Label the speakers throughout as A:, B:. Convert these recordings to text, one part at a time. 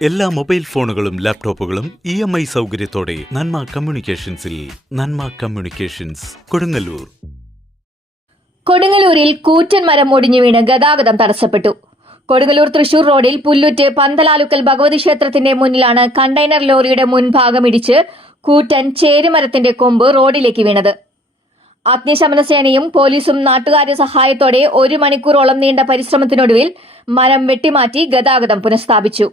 A: എല്ലാ മൊബൈൽ ഫോണുകളും ലാപ്ടോപ്പുകളും ഇ എം ഐ സൗകര്യത്തോടെ നന്മ കമ്മ്യൂണിക്കേഷൻസിൽ നന്മ കമ്മ്യൂണിക്കേഷൻസ് കൊടുങ്ങല്ലൂർ.
B: കൊടുങ്ങല്ലൂരിൽ കൂറ്റൻ മരം ഒടിഞ്ഞു വീണ് ഗതാഗതം തടസ്സപ്പെട്ടു. കൊടുങ്ങല്ലൂർ തൃശൂർ റോഡിൽ പുല്ലുറ്റ് പന്തലാലുക്കൽ ഭഗവതി ക്ഷേത്രത്തിന്റെ മുന്നിലാണ് കണ്ടെയ്നർ ലോറിയുടെ മുൻഭാഗം ഇടിച്ച് കൂറ്റൻ ചേരുമരത്തിന്റെ കൊമ്പ് റോഡിലേക്ക് വീണത്. അഗ്നിശമന സേനയും പോലീസും നാട്ടുകാരുടെ സഹായത്തോടെ ഒരു മണിക്കൂറോളം നീണ്ട പരിശ്രമത്തിനൊടുവിൽ മരം വെട്ടിമാറ്റി ഗതാഗതം പുനഃസ്ഥാപിച്ചു.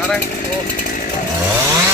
B: sekarang oh.